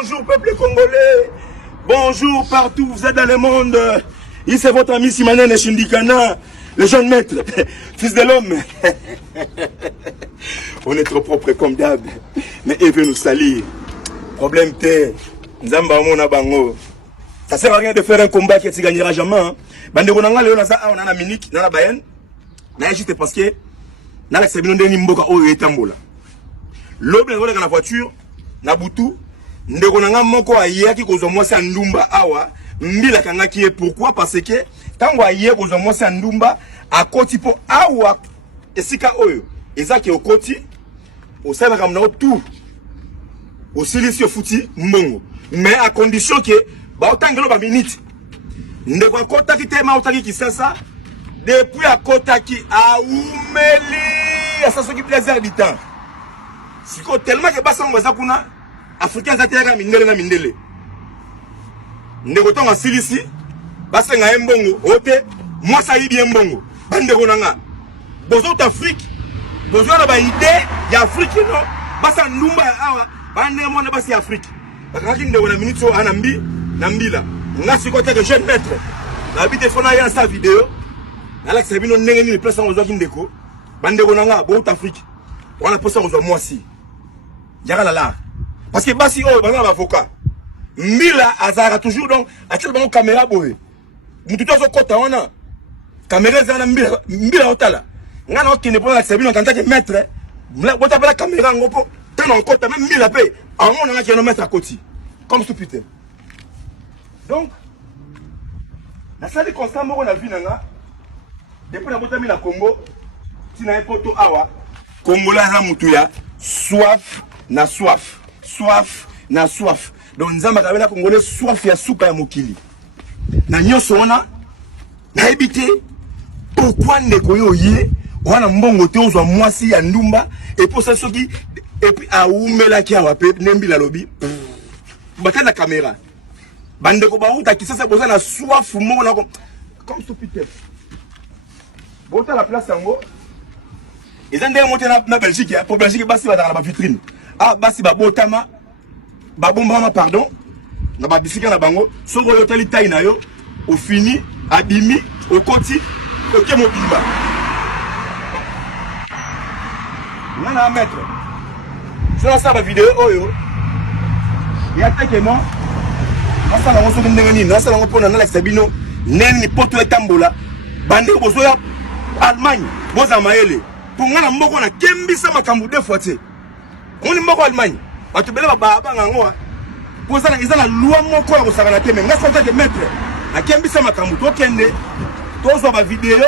bonjour peuple congolais. Bonjour partout, vous êtes dans le monde. Ici c'est votre ami Simanene Shindikana, le jeune maître, fils de l'homme. On est trop propre comme d'hab. Mais il veut nous salir. Problème t'es, Nzamba Mona Bango. Ça sert à rien de faire un combat qui ne gagnera jamais. Bande Ronanga Léon Naza, on a la minute, on a la bayen. Mais juste parce que, on a l'accepté de Nimboka au Etambola. L'homme est dans la voiture, Nabutu, Ndegonanga Moko a yaki kozomwa sa ndumba awa, mbila kanga qui est pourquoi parce que, tant qu'on a yaki kozomwa sa ndumba, à koti po awa, esika oyo, ezaki au koti, au sein de tout, au silicio fouti, mbongo. Mais à condition que, ba otangelo ba minute. Ndeko kota ki tema otaki ki sasa, depuis à kota ki a oumeli, à ça ce qui plaisir du temps. Si tellement que basa ngwaza kuna, africain zatega mindele na mindele. Ndeko tonga silisi, basa nga mbongo, ote, moi ça y bien mbongo. Bande konanga. Bozo d'Afrique, bozo na ba idée ya Afrique non, basa ndumba awa, bande mo na basi Afrique. Bakaki ndeko na minute so anambi, nambila. Nga si côté de jeune maître. La bite fona ya sa vidéo. Alex Sabino ndenge ni place en ozo ndeko. Bande konanga, bo d'Afrique. On a posé aux moi si. Yara là. Parce que basi oh bana avocat. Mila azara toujours donc a tel bon caméra boy. Mutu to zo kota wana. Caméra zana mbila otala. Nga no kine pour la Sabino en tant que maître. Mla bota la caméra ngopo. Tant en kota même mila paye. En on a qui no mettre à côté. Comme ce putain. Donc la salle constant moko na vie nanga. Depuis la botami na Congo, tina epoto awa. Congolais na mutuya soif na soif, soif na soif. Donc nzamba kabela congolais soif ya souka ya mokili. Na nyoso wana na ebité pourquoi ndeko yo yé wana mbongo te ozwa mwasi ya ndumba et pour ça soki et puis a umela ki awa pe nembila lobi. Bata na caméra. Bandeko ba uta ki sasa boza na soif mo na comme stupide. Bota la place yango. Ils ont monté na Belgique, pour Belgique, basi va dans la vitrine. Ah, basi ba botama, ba bombama pardon, na ba bisika na bango, songo yo tali taille na yo, au fini, abimi, au koti, au kemobimba. On a un maître. C'est ça la vidéo, oh yo. Il y a quelques mois, on s'en a reçu une dernière, on s'en a reçu un Alex Sabino, nen ni poto etambola, bande bozoya, Allemagne, boza maele. Pour nga mboko na kembisa makambu deux fois te. On est mboko Allemagne. Batubele ba ngwa. Pour ça ils ont la loi moko ya kosaka na te mais nga sota de maître. Na kembisa makambu to kende. To zo ba vidéo,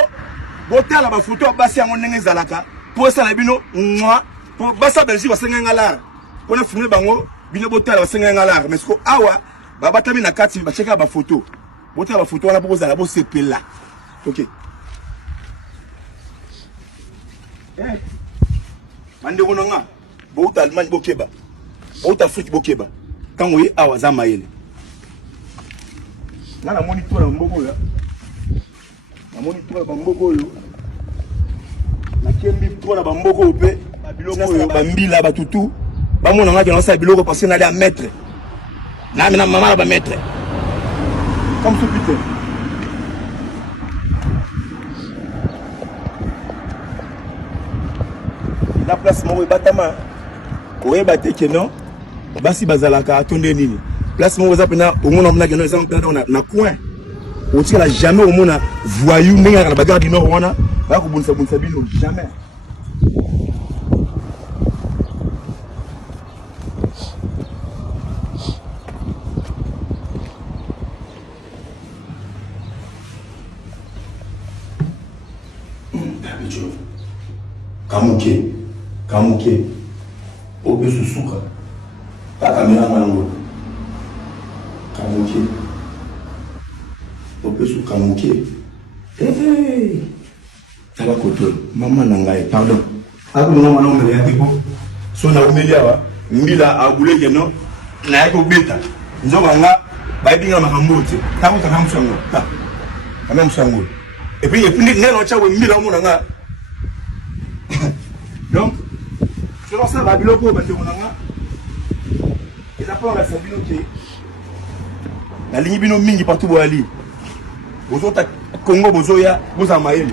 botala ba photo basi yango ndenge zalaka. Pour ça na bino mwa pour basa Belgique ba senga lar. Pour na filmer bango bino botala ba senga lar mais ko awa ba batami na kati ba cheka ba photo. Botala ba photo wana pour za la bo sepela. OK. Mande konanga bo Allemagne bokeba bo Afrique bokeba quand oui awaza maele na moniteur na mboko ya na moniteur ba mboko yo na kembi pour na ba mboko pe ba biloko yo ba mbila ba tutu ba mona ngaki na sa biloko parce que na les maître na maman ba maître comme ce putain. La place mo batama ko bate ke non basi bazalaka atonde nini place mo za pena au mona mna ke non exemple na coin on tira jamais au mona voyou ndinga na bagarre du nord wana ba ko bunsa bino jamais. Kamuke obe susuka ta kamera mwanangu kamuke obe su kamuke taba koto mama nangaye pardon ako mama na omele yaki ko so na omele awa mbila agule keno na yako beta nzoba nga baibinga makambo te tabo ta kamsango ta kama msango et puis ngeno cha we mbila omona nga. Donc selon ça, Babiloko, ils appellent la Sabino qui la ligne bino mingi partout où aller. Vous autres Congo bozoya vous en maïle.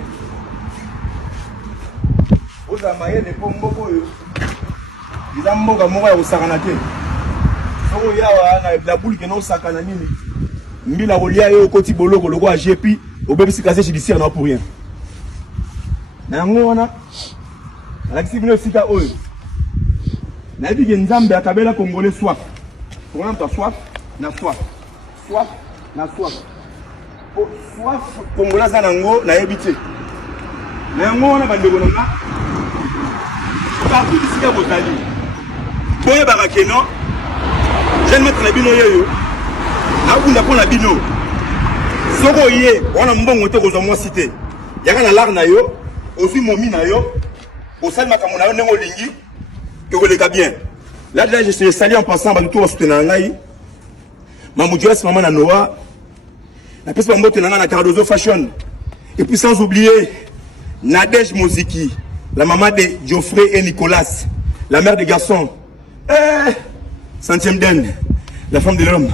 Vous en maïle les Congo boyo. Ils ont moga moga au saranake. So ya wa na boule que non sakana nini. Mbila rolia yo koti boloko le roi GP au bébé si casé judiciaire non pour rien. Na ngona la kisibino sika oyo. Na dit que Nzambe akabela congolais soif. Pour un soif, na soif. Soif, na soif. Soif congolais zanango na ebité. Na ngona bandeko nanga. Partout ici à Botali. Boye barakeno. Jeune maître na bino yeyo. Akunda ko na bino. Soko ye, wana mbongo te ko zo mo cité. Yaka na lar na yo, aussi momi na yo. Au salma kamona yo nengo lingi. Que vous les gars bien. Là, je suis salé en passant, bah, tout au soutenant ngai. Mamoudjouas, maman na Noah. La personne m'a montré na Cardozo Fashion. Et puis sans oublier Nadège Moziki, la maman de Geoffrey et Nicolas, la mère des garçons. Centième d'Aine, la femme de l'homme,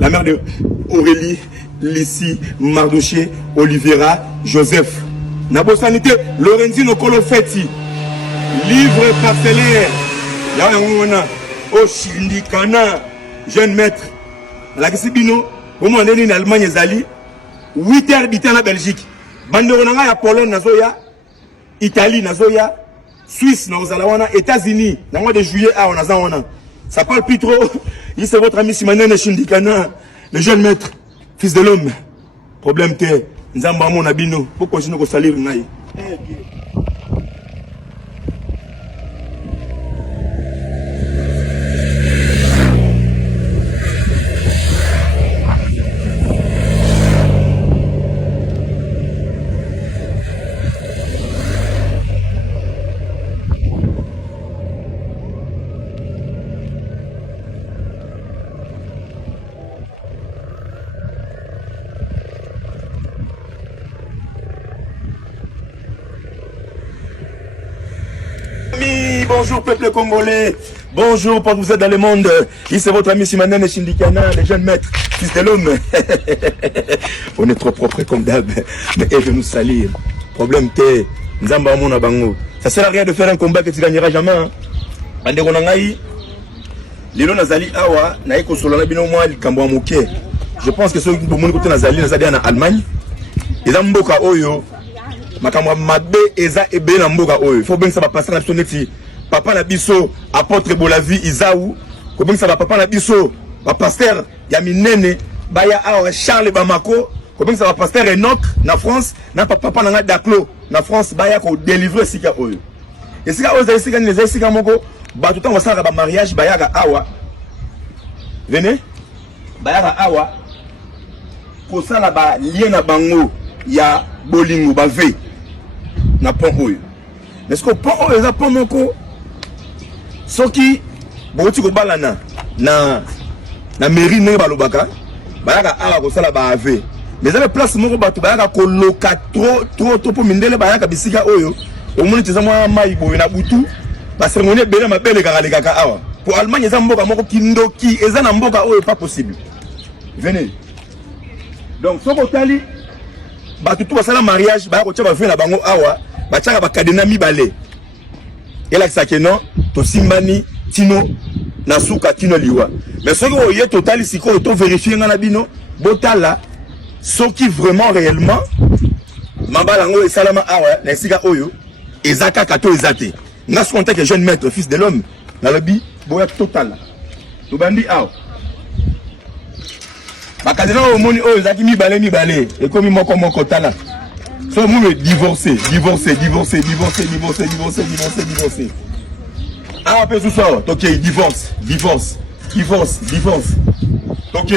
la mère de Aurélie, Lissi, Mardoché, Olivera, Joseph. Nabo Sanité, Lorenzino Colofetti. Livre parcellaire. Y'a au Shindikana, jeune maître. La Kissibino, au moment en Allemagne, Zali, 8 heures d'Italie en Belgique. Banderonanga ya Pologne, Nazoya, Italie, Nazoya, Suisse, Naozalawana, États-Unis, dans le mois de juillet, on a Zawana. Ça parle plus trop. Il c'est votre ami Simanen Shindikana, le jeune maître, fils de l'homme. Problème que, Nzamba mon abino, pour continuer à salir Naï. Bonjour peuple congolais, bonjour quand vous êtes dans le monde. Ici c'est votre ami Simanen Shindikana, le jeune maître, fils de l'homme. On est trop propre comme d'hab, mais elle veut nous salir. Problème que Nzamba Mona Bango. Ça sert à rien de faire un combat que tu gagneras jamais. Ande Ronangai, Lilo Nazali Awa, Naiko Solana Bino Moi, Kambo Moké. Je pense que ceux qui ont côté Nazali, Nazali en Allemagne, ils ont Mboka Oyo. Makamwa mabe eza ebe na mboka oyo. Faut bien que ça va passer na soneti. Papa na biso apôtre Bolavi Isaou. Faut bien que ça va papa na biso ba pasteur ya minene baya awa Charles Bamako. Faut bien que ça va pasteur Enoch na France, na papa na Daklo na France baya ko délivrer sika oyo. Et sika oyo sika ni sika moko ba tout temps va sala ba mariage baya ga awa. Venez. Baya ga awa. Ko sala ba lien na bango ya bolingo ba ve. Na pont oyo. Est-ce que pont oyo eza pont moko soki boti ko balana na mairie ne balobaka bayaka awa ko sala ba ave mais za place moko bato bayaka ko loka trop pour mindele bayaka bisika oyo omoni teza mwa mai boyo na butu ba cérémonie bele mabele kaka awa pour Allemagne eza mboka moko kindoki eza na mboka oyo pas possible. Venez donc soko tali bato tout basala mariage bayaka ko tia ba ve na bango awa bachaka bakadena mibale ela kisake non to simbani tino na suka tino liwa mais soki oye total siko to vérifier ngana bino botala soki vraiment réellement mabala ngo esalama awa na sika oyo ezaka kato ezate nga ce contexte jeune maître fils de l'homme na lobi boya total to bandi awa bakadena omoni oyo ezaki mibale ekomi moko tala. So vous divorcé. Ah, après tout ça, ok, divorce. Ok,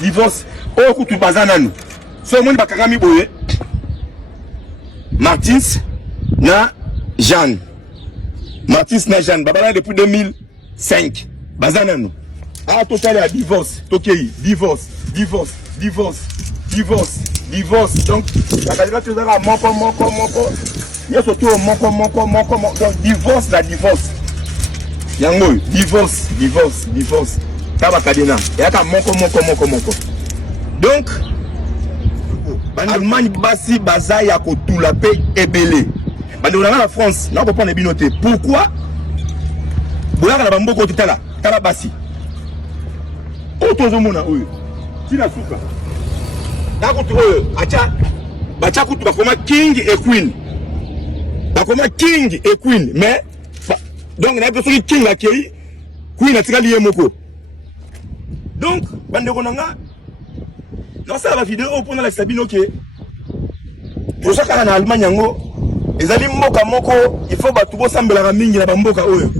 divorce. Oh, kutu bazananu. So mon bakagami boye. Martins na Jeanne. Martins na Jeanne, babala depuis 2005. Bazanano. Ah, total à divorce. Ok, divorce. divorce. Donc, la candidat tu as moko. Il y a surtout moko. Donc, divorce. Yango, divorce. Kaba kadena. Il y a moko. Donc, Allemagne basi baza ya kotula pe ebele. Bande la France, na comprendre binoté. Pourquoi? Boyaka na bamboko tala basi. Otozomona oyo. Tina suka. Dako to acha bacha kutu bakoma king et queen. Mais donc na personne king la kei queen atikali yemoko. Donc bande konanga non ça la vidéo pour la sabino ke to saka na Allemagne yango ezali mboka moko il faut batu bo sambela mingi na bamboka oyo.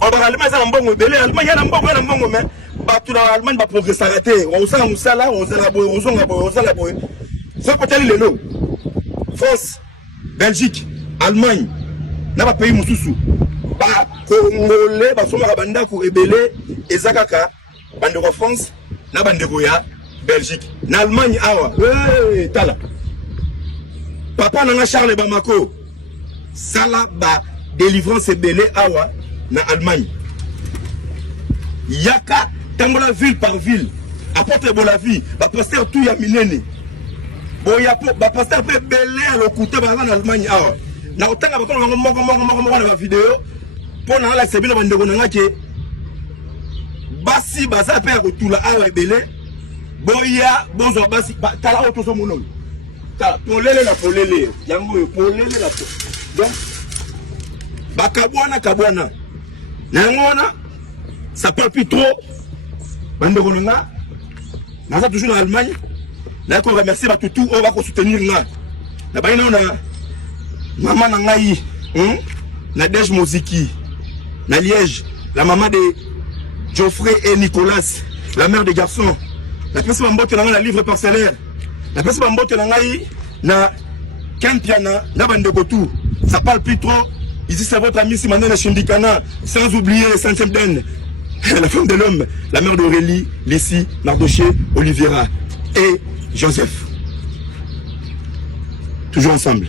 Ba Allemagne za mbongo belé Allemagne na mbongo mais batu na Allemagne ba progresser raté on sala musala on sala boy ça peut aller lelo France Belgique Allemagne na ba pays mususu ba congolais ba soma banda ko ebele ezakaka bandeko France na bandeko ya Belgique na Allemagne awa tala papa nanga Charles Bamako sala ba délivrance ebele awa na Allemagne yaka tangola ville par ville apporte bon la vie ba pasteur tout ya minene boya ba pasteur pe belé à lokuta ba na Allemagne awa na otanga ba kono moko na vidéo pour na la sebino bandeko nanga ke basi baza pe ya kotula awa ebele boya bozo basi tala auto so mono tala polele yango polele la donc bakabwana nangona ça parle plus trop bande konanga naza toujours en Allemagne na ko remercier ba tout on va ko soutenir nga na baina na maman na ngai na Dej Moziki na Liège la maman de Geoffrey et Nicolas la mère des garçons. La personne mbote na livre parcellaire. La personne mbote na ngai na Kampiana na bandeko tout. Ça parle plus trop. Ici c'est votre ami Simandana Shindikana, sans oublier Saint-Sebden, la femme de l'homme, la mère d'Aurélie, Lissi, Mardoché, Oliviera et Joseph. Toujours ensemble.